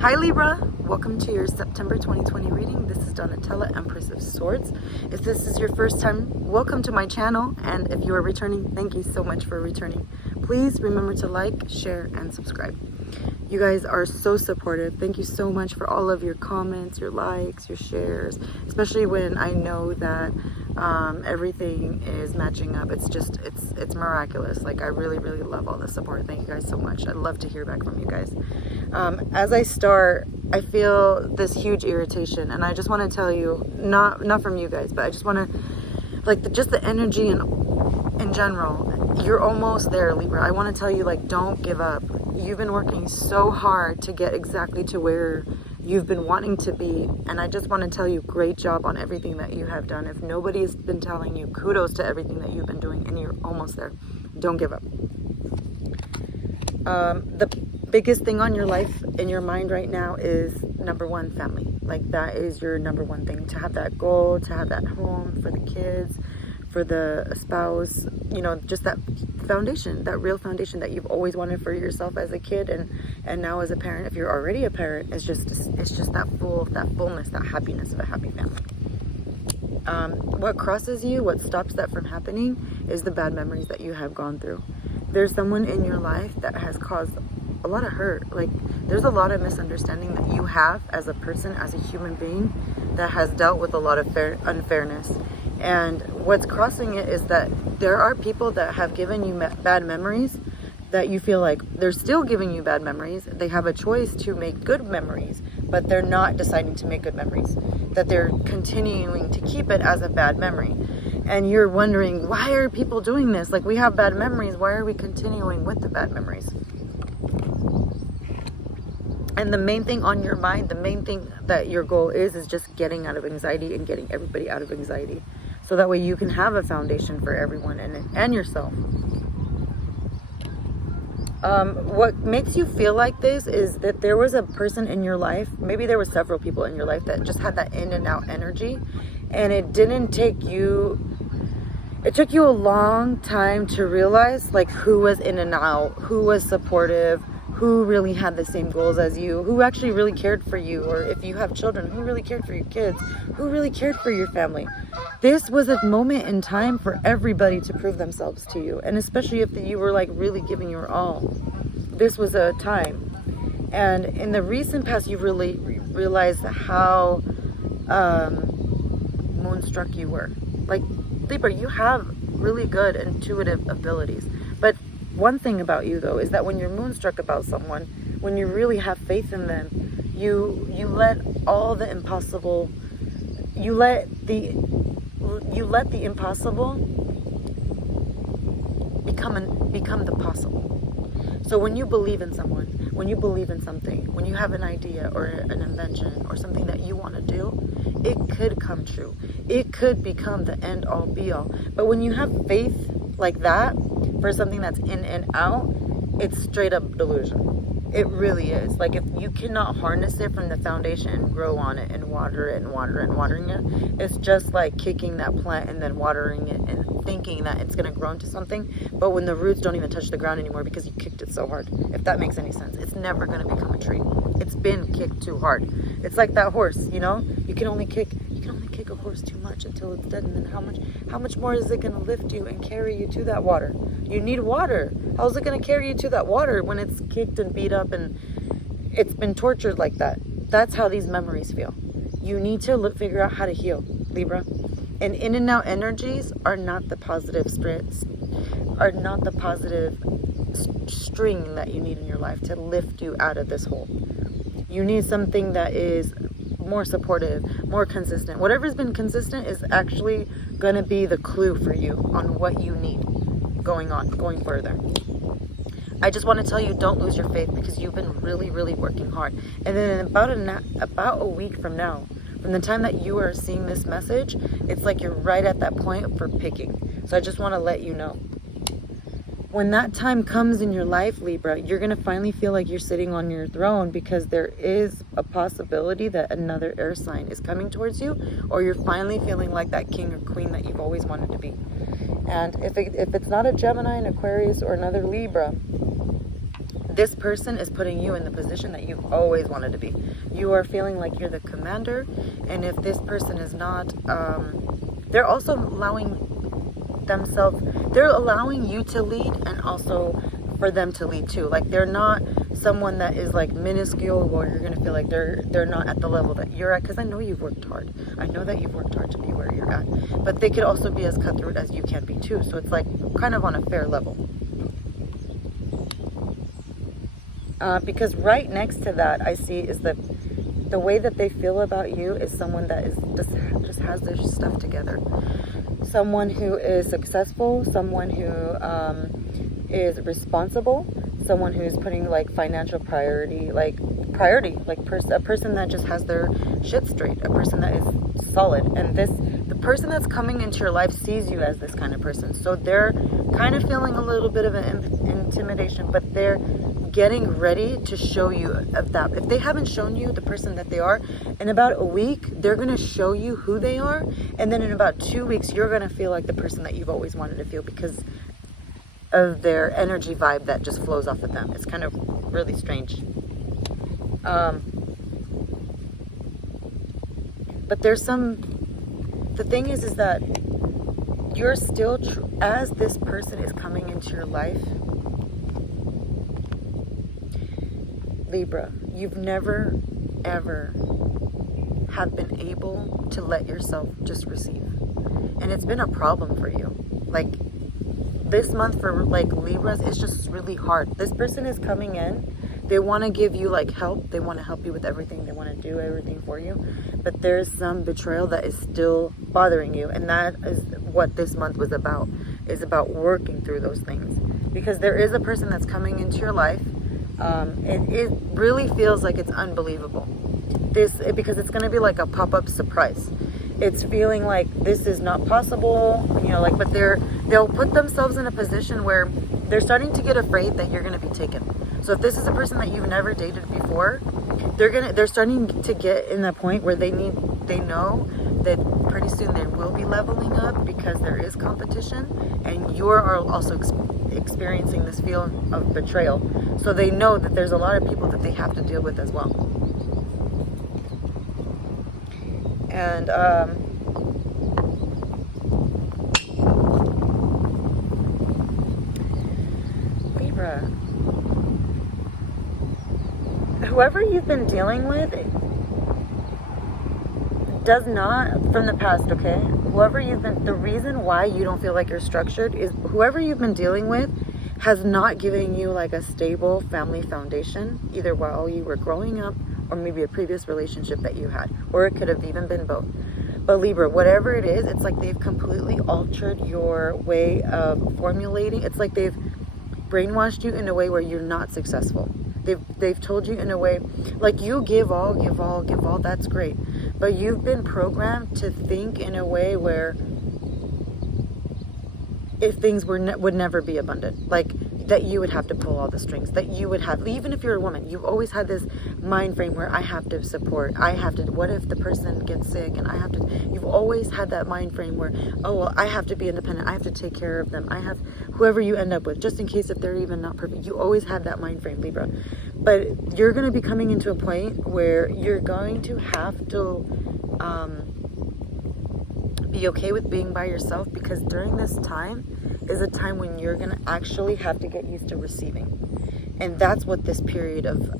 Hi Libra, welcome to your September 2020 reading. This is Donatella, Empress of Swords. If this is your first time, welcome to my channel, and if you are returning, thank you so much for returning. Please remember to like, share, and subscribe. You guys are so supportive. Thank you so much for all of your comments, your likes, your shares, especially when I know that everything is matching up. It's miraculous. Like, I really love all the support. Thank you guys so much. I'd love to hear back from you guys. As I start, I feel this huge irritation, and I just want to tell you, not from you guys, but I just want to, like, just the energy in general. You're almost there, Libra. I want to tell you, like, don't give up. You've been working so hard to get exactly to where you've been wanting to be, and I just want to tell you, great job on everything that you have done. If nobody's been telling you, kudos to everything that you've been doing, and you're almost there. Don't give up. The biggest thing on your life, in your mind right now, is number one, family. Like, that is your number one thing. To have that goal, to have that home for the kids, for the spouse, you know, just that foundation, that real foundation that you've always wanted for yourself as a kid, and now as a parent. If you're already a parent, it's just that fullness, that happiness of a happy family. What crosses you, what stops that from happening, is the bad memories that you have gone through. There's someone in your life that has caused a lot of hurt. Like, there's a lot of misunderstanding that you have as a person, as a human being, that has dealt with a lot of unfairness. And what's crossing it is that there are people that have given you bad memories that you feel like they're still giving you bad memories. They have a choice to make good memories, but they're not deciding to make good memories. That they're continuing to keep it as a bad memory. And you're wondering, why are people doing this? Like, we have bad memories. Why are we continuing with the bad memories? And the main thing on your mind, the main thing that your goal is just getting out of anxiety and getting everybody out of anxiety. So that way you can have a foundation for everyone and yourself. What makes you feel like this is that there was a person in your life, maybe there were several people in your life that just had that in and out energy, and it took you a long time to realize, like, who was in and out, who was supportive, who really had the same goals as you, who actually really cared for you, or if you have children, who really cared for your kids, who really cared for your family. This was a moment in time for everybody to prove themselves to you, and especially if you were, like, really giving your all. This was a time. And in the recent past, you really realized how moonstruck you were. Like, Libra, you have really good intuitive abilities, but one thing about you, though, is that when you're moonstruck about someone, when you really have faith in them, you let all the impossible, you let the impossible become the possible. So when you believe in someone, when you believe in something, when you have an idea or an invention or something that you want to do, it could come true. It could become the end all be all. But when you have faith like that for something that's in and out, it's straight up delusion. It really is. Like, if you cannot harness it from the foundation and grow on it and water it and watering it, it's just like kicking that plant and then watering it and thinking that it's going to grow into something, but when the roots don't even touch the ground anymore because you kicked it so hard. If that makes any sense, it's never going to become a tree. It's been kicked too hard. It's like that horse, you know? You can only kick a horse too much until it's dead, and then how much more is it going to lift you and carry you to that water? You need water. How's it going to carry you to that water when it's kicked and beat up and it's been tortured like that? That's how these memories feel. You need to figure out how to heal, Libra. And in and out energies are not the positive string that you need in your life to lift you out of this hole. You need something that is more supportive, more consistent. Whatever's been consistent is actually going to be the clue for you on what you need going further. I just want to tell you, don't lose your faith, because you've been really working hard. And then about a week from now, from the time that you are seeing this message, it's like you're right at that point for picking. So I just want to let you know. When that time comes in your life, Libra, you're going to finally feel like you're sitting on your throne, because there is a possibility that another air sign is coming towards you, or you're finally feeling like that king or queen that you've always wanted to be. And if it's not a Gemini, an Aquarius, or another Libra, this person is putting you in the position that you've always wanted to be. You are feeling like you're the commander, and if this person is not, they're also they're allowing you to lead, and also for them to lead too. Like, they're not someone that is like minuscule, or you're gonna feel like they're not at the level that you're at, because I know you've worked hard. I know that you've worked hard to be where you're at, but they could also be as cutthroat as you can be too. So it's like kind of on a fair level. Because right next to that, I see is that the way that they feel about you is someone that is just has their stuff together. Someone who is successful, someone who is responsible, someone who's putting like financial priority, like a person that just has their shit straight, a person that is solid. And the person that's coming into your life sees you as this kind of person. So they're kind of feeling a little bit of an intimidation, but they're getting ready to show you of that. If they haven't shown you the person that they are, in about a week, they're going to show you who they are. And then in about 2 weeks, you're going to feel like the person that you've always wanted to feel, because of their energy vibe that just flows off of them. It's kind of really strange. But there's the thing is that you're still, as this person is coming into your life, Libra, you've never, ever have been able to let yourself just receive. And it's been a problem for you. Like, this month for like Libras, it's just really hard. This person is coming in. They want to give you like help. They want to help you with everything. They want to do everything for you. But there's some betrayal that is still bothering you. And that is what this month was about, is about working through those things. Because there is a person that's coming into your life. It really feels like it's unbelievable. Because it's going to be like a pop-up surprise. It's feeling like this is not possible, but they'll put themselves in a position where they're starting to get afraid that you're going to be taken. So if this is a person that you've never dated before, they're starting to get in that point where they know that pretty soon they will be leveling up, because there is competition, and you are also experiencing this feeling of betrayal. So they know that there's a lot of people that they have to deal with as well. And Libra, whoever you've been dealing with does not, from the past, okay? The reason why you don't feel like you're structured is whoever you've been dealing with has not given you like a stable family foundation, either while you were growing up or maybe a previous relationship that you had, or it could have even been both. But Libra, whatever it is, it's like they've completely altered your way of formulating. It's like they've brainwashed you in a way where you're not successful. They've told you in a way, like, you give all, that's great. But you've been programmed to think in a way where if things would never be abundant, like that you would have to pull all the strings, that you would have, even if you're a woman, you've always had this mind frame where I have to support, what if the person gets sick, and you've always had that mind frame where, oh, well, I have to be independent, I have to take care of them, I have whoever you end up with, just in case if they're even not perfect. You always had that mind frame, Libra. But you're going to be coming into a point where you're going to have to be okay with being by yourself, because during this time is a time when you're going to actually have to get used to receiving. And that's what this period of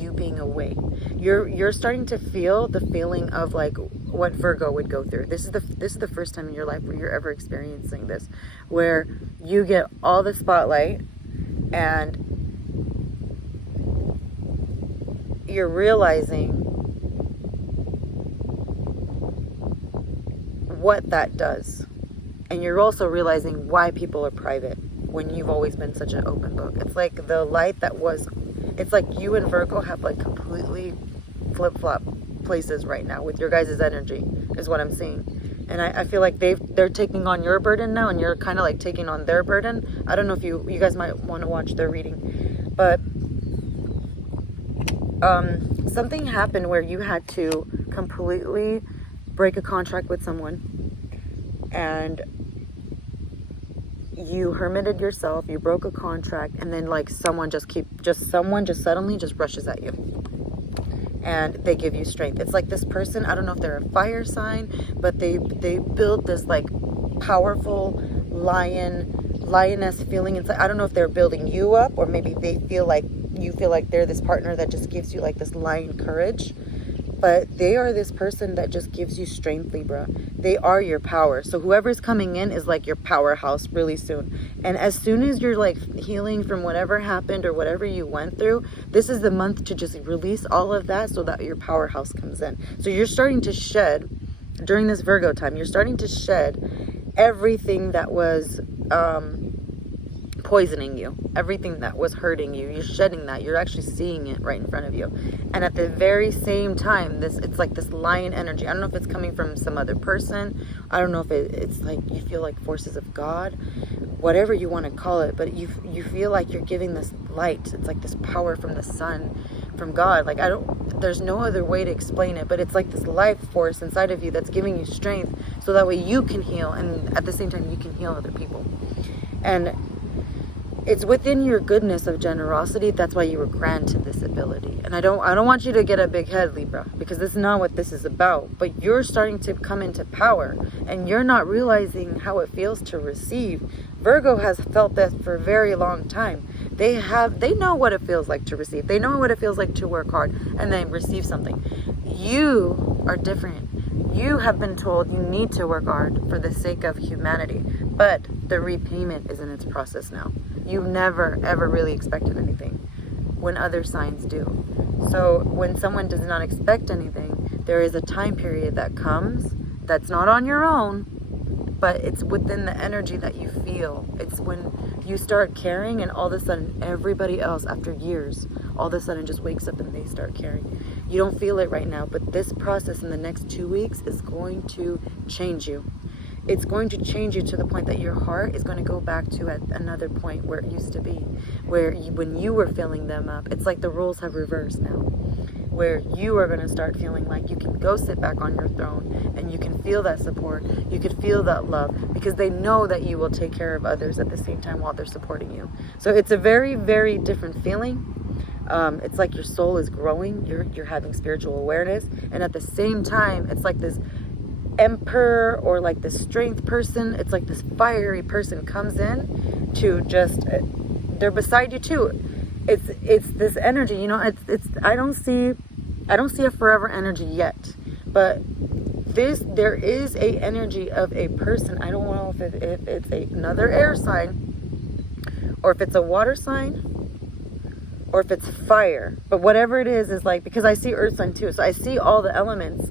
you being away, you're starting to feel the feeling of like what Virgo would go through. This is the first time in your life where you're ever experiencing this, where you get all the spotlight and you're realizing what that does. And you're also realizing why people are private when you've always been such an open book. It's like the light it's like you and Virgo have like completely flip-flop places right now with your guys' energy, is what I'm seeing. And I feel like they're taking on your burden now, and you're kind of like taking on their burden. I don't know if you guys might want to watch their reading. But something happened where you had to completely break a contract with someone, and you hermited yourself, you broke a contract, and then like someone just suddenly just rushes at you and they give you strength. It's like this person, I don't know if they're a fire sign, but they build this like powerful lioness feeling inside. I don't know if they're building you up, or maybe they feel like you feel like they're this partner that just gives you like this lion courage. But they are this person that just gives you strength, Libra. They are your power. So whoever's coming in is like your powerhouse really soon. And as soon as you're like healing from whatever happened or whatever you went through, this is the month to just release all of that so that your powerhouse comes in. So you're starting to shed, during this Virgo time, you're starting to shed everything that was poisoning you, everything that was hurting you. You're shedding that. You're actually seeing it right in front of you. And at the very same time, it's like this lion energy. I don't know if it's coming from some other person. I don't know if it's like you feel like forces of God, whatever you want to call it, but you feel like you're giving this light. It's like this power from the sun, from God. Like there's no other way to explain it, but it's like this life force inside of you that's giving you strength so that way you can heal, and at the same time you can heal other people. And it's within your goodness of generosity. That's why you were granted this ability. And I don't want you to get a big head, Libra, because this is not what this is about. But you're starting to come into power, and you're not realizing how it feels to receive. Virgo has felt this for a very long time. They know what it feels like to receive. They know what it feels like to work hard and then receive something. You are different. You have been told you need to work hard for the sake of humanity, but the repayment is in its process now. You never, ever really expected anything when other signs do. So when someone does not expect anything, there is a time period that comes that's not on your own, but it's within the energy that you feel. It's when you start caring, and all of a sudden everybody else, after years, all of a sudden just wakes up and they start caring. You don't feel it right now, but this process in the next 2 weeks is going to change you. It's going to change you to the point that your heart is going to go back to at another point where it used to be, where when you were filling them up. It's like the roles have reversed now, where you are going to start feeling like you can go sit back on your throne and you can feel that support, you can feel that love, because they know that you will take care of others at the same time while they're supporting you. So it's a very, very different feeling. It's like your soul is growing, you're having spiritual awareness, and at the same time, it's like this emperor or like this strength person. It's like this fiery person comes in to just, they're beside you too. It's this energy, you know. It's I don't see a forever energy yet, but there is a energy of a person. I don't know if it's another air sign, or if it's a water sign, or if it's fire. But whatever it is like, because I see earth sign too, so I see all the elements.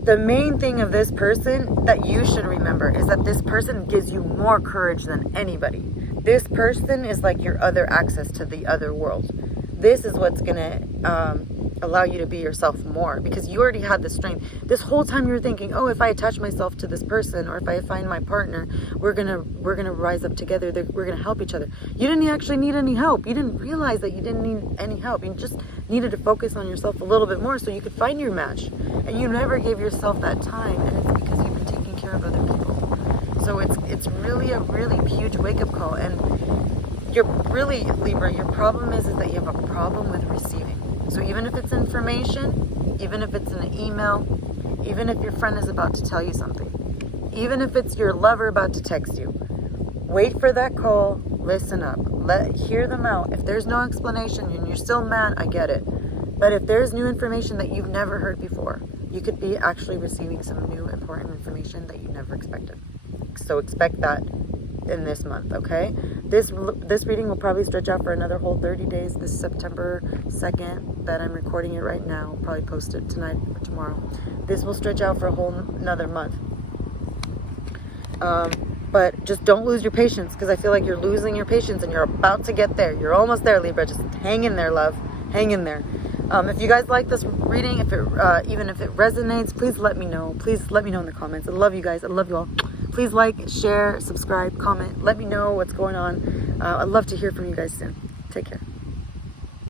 The main thing of this person that you should remember is that this person gives you more courage than anybody. This person is like your other access to the other world. This is what's going to allow you to be yourself more, because you already had the strength. This whole time you're thinking, oh, if I attach myself to this person, or if I find my partner, we're gonna rise up together. We're gonna help each other. You didn't actually need any help. You didn't realize that you didn't need any help. You just needed to focus on yourself a little bit more so you could find your match. And you never gave yourself that time, and it's because you've been taking care of other people. So it's really a really huge wake-up call. And you're really, Libra, your problem is that you have a problem with receiving. So even if it's information, even if it's an email, even if your friend is about to tell you something, even if it's your lover about to text you, wait for that call, listen up, hear them out. If there's no explanation and you're still mad, I get it. But if there's new information that you've never heard before, you could be actually receiving some new important information that you never expected. So expect that in this month, okay? This reading will probably stretch out for another whole 30 days. This September 2nd that I'm recording it right now, I'll probably post it tonight or tomorrow. This will stretch out for a whole another month. But just don't lose your patience, because I feel like you're losing your patience and you're about to get there. You're almost there, Libra. Just hang in there, love. Hang in there. If you guys like this reading, even if it resonates, please let me know. Please let me know in the comments. I love you guys. I love you all. Please like, share, subscribe, comment. Let me know what's going on. I'd love to hear from you guys soon. Take care.